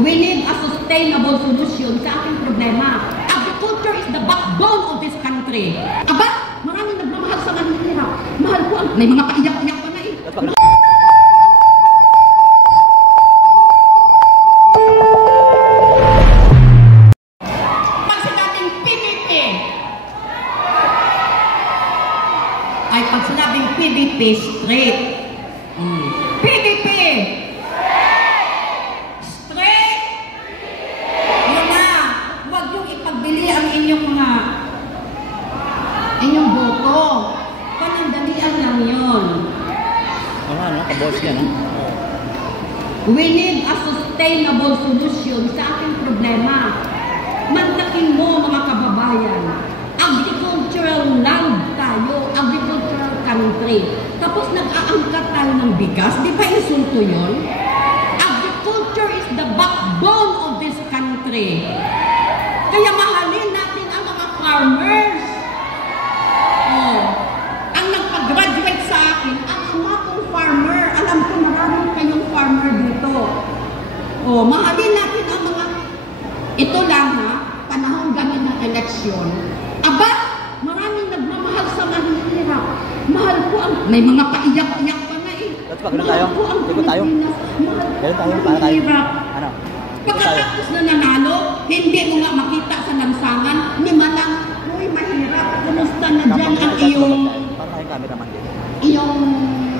We need a sustainable solution sa ating problema. Agriculture is the backbone of this country. Aba, maraming nagmamahal sa kanila. Mahal ko ang... May mga paiyak-iyak pa na eh. Pag sinabing PDP, ay pag sinabing PDP, straight. PDP! Straight! Yun na, huwag yung ipagbili ang inyong boto. Panandalian lang yun. Ano, kabos yan, no? We need a sustainable solution sa ating problema. Mantakin mo, mga kababayan. Agricultural land tayo, agricultural country. Tapos nag-aangkat tayo ng bigas, di ba insulto yun? Agriculture is the backbone of this country. Kaya mahalin natin ang mga farmers. Oh, ang nagpag-graduate sa akin, ang ama kong farmer. Alam ko maraming kayong farmer dito. Oh, mahalin natin ang mga... Ito lang ha, panahon ganyan ng eleksyon. Aba, maraming nagmamahal sa mahihirap. Mahal ko ang... May mga paiyak-iyak pa na eh. Mahal ko ang Pilipinas. Mahal ko ang mahihirap. Ano? Pagkatapos na nanalo, hindi mo nga makita sa lansangan, ni malang, uy, mahirap. Kumusta na dyan ang iyong... Parang kayo camera man dito. Iyong...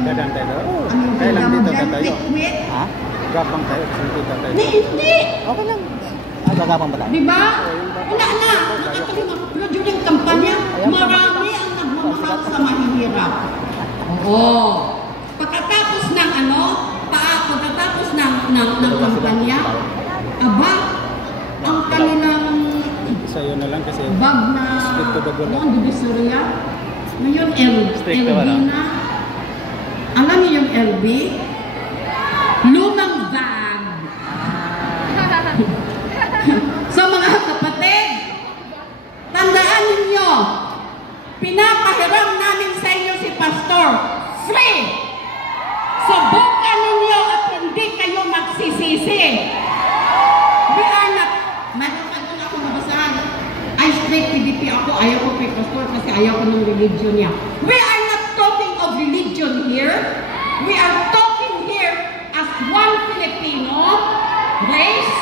Dadaan tayo. Anong Kaya lang dito dyan, tayo. liquid? Ha? Gapang tayo. Dito tayo. Hindi! Okay lang. Ah, gagapang ba tayo? Diba? Wala na. Nakakalimang. Pero during kampanya, marami ang nagmamahal sa mahihirap. Oo. Pagkatapos ng ano, pagkatapos ng kampanya, aba, ang kanilang Sa'yo na lang kasi bag na, ang divisoria, ngayon LB na, alam niyo yung LB? Lumang bag. So mga kapatid, tandaan ninyo, pinapahiram namin sa inyo si Pastor, free! Subukan ninyo at hindi kayo magsisisi. We are not, mayroon ako mabasahan, I straight PDP ako, ayaw ko kay Pastor kasi ayaw ko ng religion niya. We are not talking of religion here. We are talking here as one Filipino race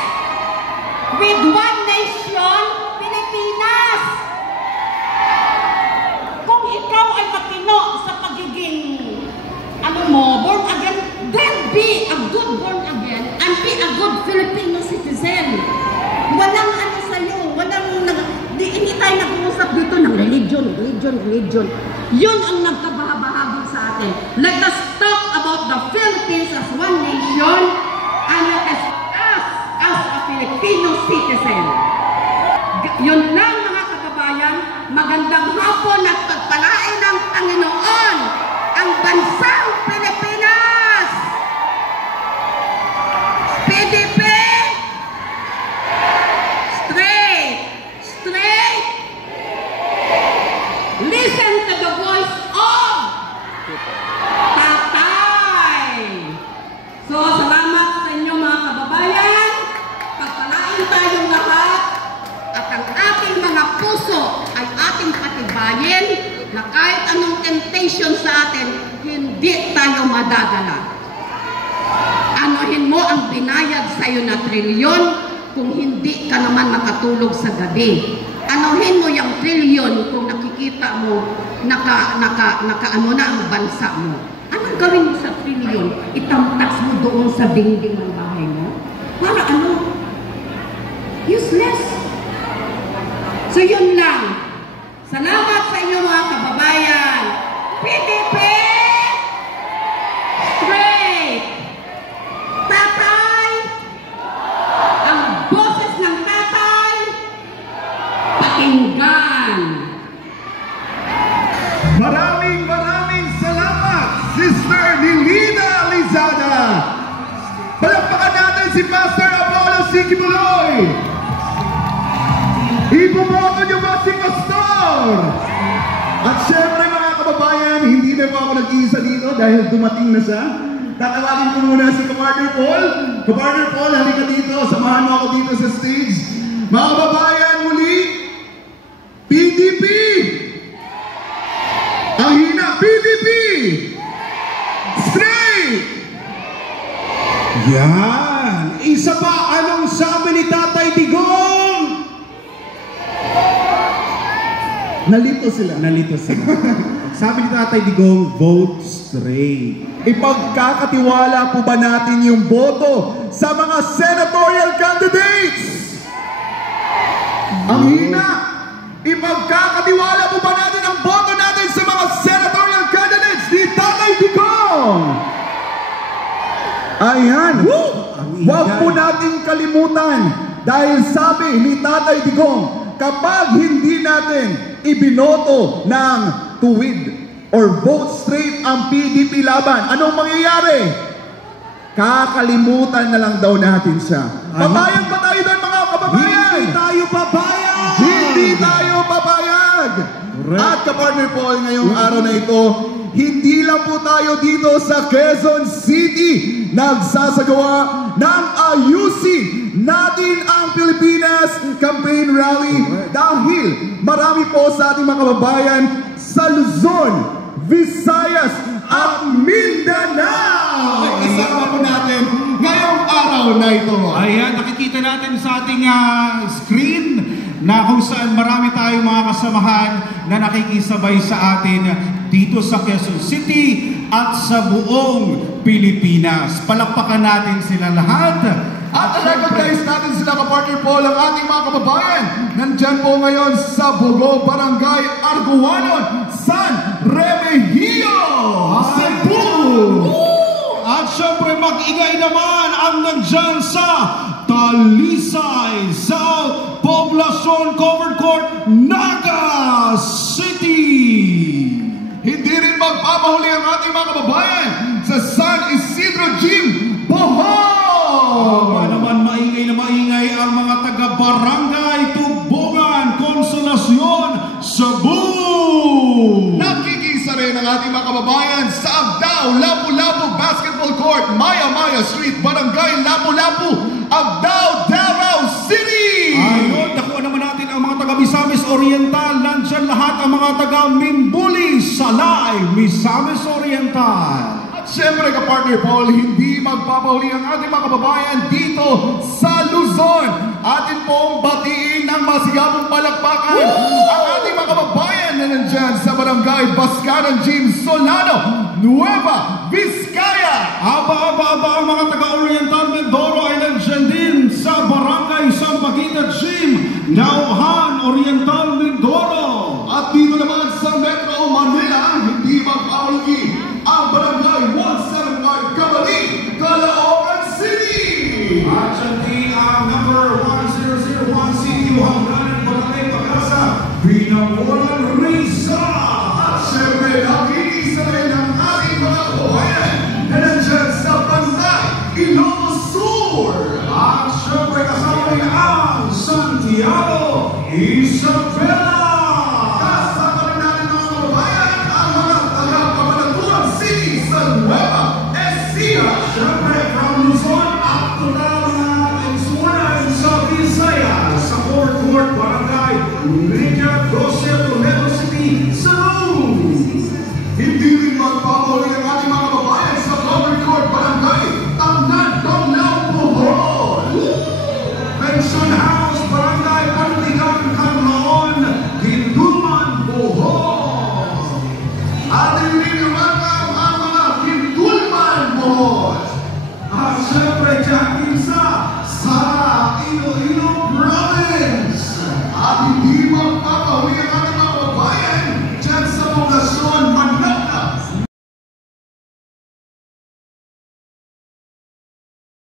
with one nation, Pilipinas. Kung ikaw ay matino sa pagiging born again, then be a good born again and be a good Filipino citizen. Walang ano sa'yo, hindi tayo nag-uusap dito ng religion. Yun ang nagkabahabahagi sa atin. Let us talk about the Philippines as one nation and let us as a Filipino citizen. Yun lang mga kababayan, magandang hapon at pagpalain ng Panginoon ang bansang Pilipinas! PDP! Straight! Listen to the voice of Tatay! So, salamat sa inyo mga kababayan. Pagpalain tayong lahat at ang ating mga puso ay ating patibayin na kahit anong temptation sa atin, hindi tayo madadala. Anuhin mo ang binayad sa iyo na trilyon kung hindi ka naman makatulog sa gabi. Anuhin mo yung trilyon kung nakikita mo ano na ang bansa mo. Anong gawin mo sa trilyon? Itamtas mo doon sa dingding ng bahay mo? Para ano? Useless. So yun lang. Salamat sa inyo mga kababayan. PDP! Straight! Tatay! Ang boses ng tatay, pakinggan! Maraming salamat, Sister Lilina Lizada. Palakpakan natin si Pastor Apollo Sikibuloy. Ibumoto niyo ba si Pastor? At syempre mga kababayan, hindi na po ako nag-iisa dito dahil dumating na siya. Tatawagin ko muna si Kapartner Paul. Kapartner Paul, halika dito. Samahan dito sa stage. Mga kababayan, muli, PDP! Ang hina, PDP! Straight! Yan! Isa pa, anong sabi ni Tatay Digong? Nalito sila. Sabi ni Tatay Digong, vote straight. Ipagkakatiwala po ba natin yung boto sa mga senatorial candidates? Ang hina! Ipagkakatiwala po ba natin ang boto natin sa mga senatorial candidates ni Tatay Digong? Ayan! Huwag po nating kalimutan dahil sabi ni Tatay Digong, kapag hindi natin ibinoto ng tuwid or vote straight ang PDP laban, anong mangyayari? Kakalimutan na lang daw natin siya. Papayag ba tayo doon, mga kababayan? Hindi tayo papayag! Hindi tayo papayag! At kapartner Paul, ngayong araw na ito, hindi lang po tayo dito sa Quezon City nagsasagawa ng ayusin natin ang Pilipinas Campaign Rally dahil marami po sa ating mga kababayan sa Luzon, Visayas at Mindanao. Isama po natin ngayong araw na ito. Ayan, nakikita natin sa ating screen na kung saan marami tayong mga kasamahan na nakikisabay sa atin dito sa Quezon City at sa buong Pilipinas. Palakpakan natin sila lahat. At recognize natin sila, kapartner Paul, ang ating mga kababayan. Nandyan po ngayon sa Bugo, Barangay Arguanon, San Remigio, Cebu. At syempre mag-ingay naman ang nandyan sa Talisay, South Poblacion Covered Court, Naga City. Hindi rin magpapahuli ang ating mga kababayan sa San Isidro Gym, Bohol. Naman maingay na maingay ang mga taga-barangay Tubogan, Consolacion, Cebu. Nakikisa rin ang ating mga kababayan sa Agdao, Lapu-Lapu Basketball Court, Maya Street, Barangay Lapu-Lapu, Agdao, Davao City. Ayun, nakuha naman natin ang mga taga-Misamis Oriental. Nandyan lahat ang mga taga-Mimbuli, Salay, Misamis Oriental. Siyempre, kapartner Paul, hindi magpapahuli ang ating mga kababayan dito sa Luzon. Atin pong batiin ng masigabong palakpakan ang ating mga kababayan na nandyan sa Barangay Bascaran Gym, Solano, Nueva Vizcaya. Aba ang mga taga-Oriental Mindoro ay nandyan din sa Barangay Sampaguita Gym, Nauhan, Oriental Mindoro. At dito naman sa Metro Manila, hindi magpapahuli ang Barangay 175 Kabali, Caloocan City. At dyan din ang number 1001 City, Hangganan, Barangay Pagasa, Binangonan, Rizal. At siyempre, nakikisa rin ang ating mga kababayan na nandyan sa Bantay, Ilocos Sur. At siyempre kasama rin ang Santiago, Isabela. Kasama rin natin mga kababayan ang mga taga-Cabanatuan City sa Nueva Ecija. Siyempre from Luzon up to Exunan sa Visayas, sa Court Barangay, Linya, Rosia, Toledo City, Cebu. Hindi rin magpapahuli ang ating mga kababayan sa Covered Court Barangay, Tangnan, Tonglaw, Bohol. Pension House, Barangay Pantigan, Canlaon, Ginduman, Bohol. Ating rin ang mga Gintulman, Bohol. At siyempre dyan din sa Iloilo Province. At hindi